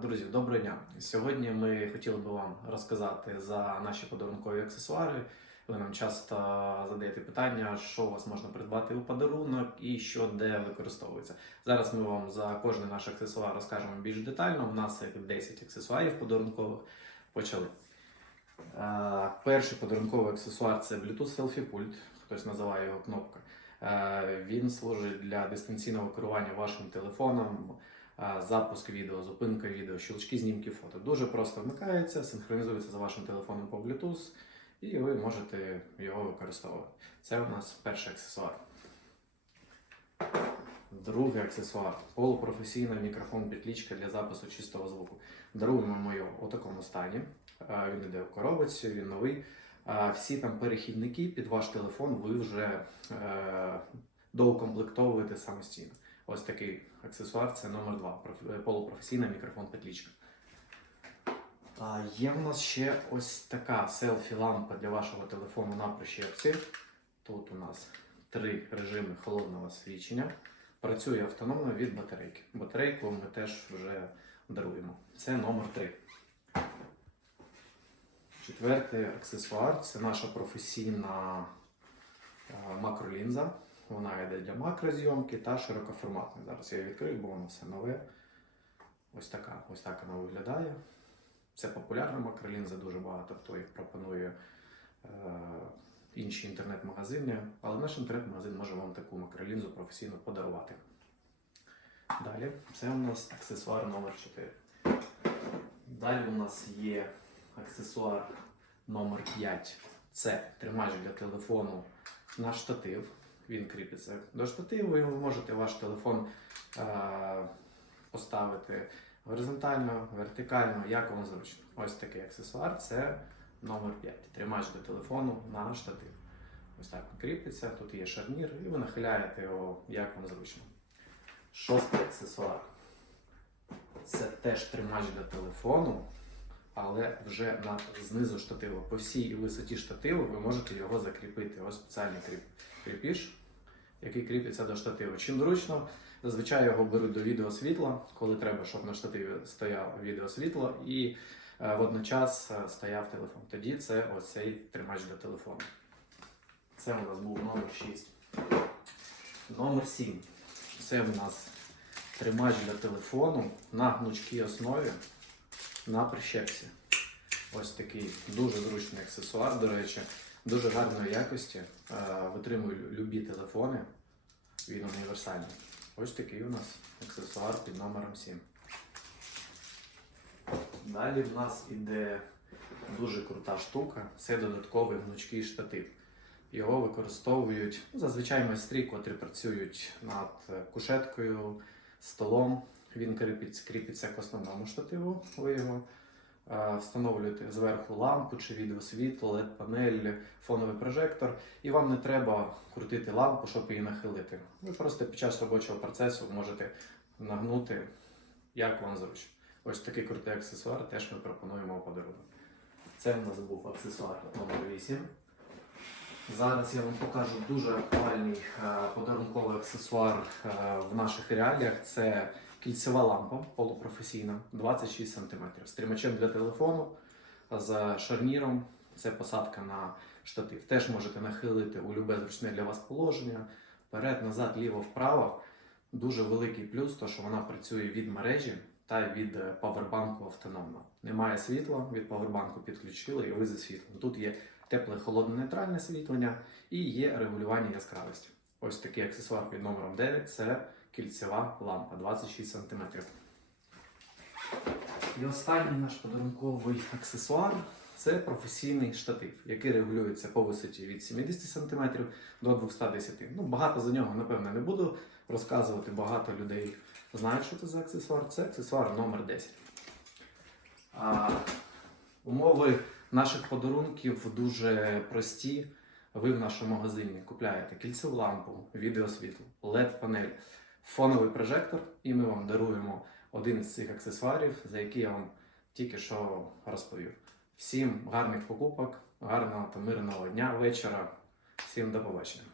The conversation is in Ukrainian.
Друзі, доброго дня! Сьогодні ми хотіли би вам розказати за наші подарункові аксесуари. Ви нам часто задаєте питання, що у вас можна придбати у подарунок і що де використовується. Зараз ми вам за кожний наш аксесуар розкажемо більш детально. У нас їх 10 аксесуарів подарункових. Почали. Е, Перший подарунковий аксесуар це Bluetooth Selfie пульт, хтось називає його кнопка. Е, Він служить для дистанційного керування вашим телефоном, запуск відео, зупинка відео, щелчки знімки фото. Дуже просто вмикається, синхронізується з вашим телефоном по Bluetooth, і ви можете його використовувати. Це у нас перший аксесуар. Другий аксесуар полупрофесійна мікрофон підлічка для запису чистого звуку. Даруємо його у такому стані. Він йде в коробці, він новий. Всі там перехідники під ваш телефон ви вже е, доукомплектовуєте самостійно. Ось такий аксесуар це номер 2 полупрофесійна мікрофон петлічка. А є в нас ще ось така селфі-лампа для вашого телефону на прищепці. Тут у нас три режими холодного свічення. Працює автономно від батарейки. Батарейку ми теж вже даруємо. Це номер 3. Четвертий аксесуар це наша професійна е, макролінза. Вона йде для макрозйомки та широкоформатної. Зараз я її відкрию, бо воно все нове. Ось така, ось так вона виглядає. Це популярна макролінза, дуже багато хто їх пропонує е, інші інтернет-магазини, але наш інтернет-магазин може вам таку макролінзу професійно подарувати. Далі, це у нас аксесуар номер 4. Далі у нас є аксесуар номер 5 це тримач для телефону на штатив. Він кріпиться до штативу, і ви можете ваш телефон е, поставити горизонтально, вертикально, як вам зручно. Ось такий аксесуар це номер 5 Тримач до телефону на штатив. Ось так він кріпиться, тут є шарнір, і ви нахиляєте його, як вам зручно. Шостий аксесуар. Це теж тримач для телефону, але вже на знизу штативу. По всій висоті штативу ви можете його закріпити. Ось спеціальний кріп, кріпіш, який кріпиться до штативу. Чим зручно, зазвичай його беруть до відеосвітла, коли треба, щоб на штативі стояло відеосвітло і е, водночас е, стояв телефон. Тоді це ось цей тримач для телефону. Це у нас був номер 6. Номер 7. Це в нас тримач для телефону на гнучкій основі на прищепці. Ось такий дуже зручний аксесуар, до речі, дуже гарної якості. Е, Витримує любі телефони. Він універсальний. Ось такий у нас аксесуар під номером 7. Далі в нас іде дуже крута штука. Це додатковий гнучкий штатив. Його використовують ну, зазвичай майстри, котрі працюють над кушеткою, столом. Він кріпиться, к основному штативу. Ви його встановлюєте зверху лампу чи відеосвітло, led панель фоновий прожектор, і вам не треба крутити лампу, щоб її нахилити. Ви просто під час робочого процесу можете нагнути, як вам зручно. Ось такий крутий аксесуар теж ми пропонуємо у подарунок. Це в нас був аксесуар номер 8. Зараз я вам покажу дуже актуальний е, подарунковий аксесуар е, в наших реаліях. Це кільцева лампа полупрофесійна 26 см. З тримачем для телефону, з шарніром. Це посадка на штатив. Теж можете нахилити у любе зручне для вас положення. Вперед, назад, ліво, вправо. Дуже великий плюс, то що вона працює від мережі та від е, павербанку автономно. Немає світла, від павербанку підключили і ви за світлом. Тут є тепле, холодне, нейтральне світлення і є регулювання яскравості. Ось такий аксесуар під номером 9 це кільцева лампа 26 см. І останній наш подарунковий аксесуар це професійний штатив, який регулюється по висоті від 70 см до 210 см. Ну, Багато за нього, напевно, не буду розказувати. Багато людей знають, що це за аксесуар. Це аксесуар номер 10. А, умови наших подарунків дуже прості. Ви в нашому магазині купляєте кільцеву лампу, відеосвітло, LED-панель, фоновий прожектор, і ми вам даруємо один із цих аксесуарів, за який я вам тільки що розповів. Всім гарних покупок, гарного та мирного дня, вечора. Всім до побачення.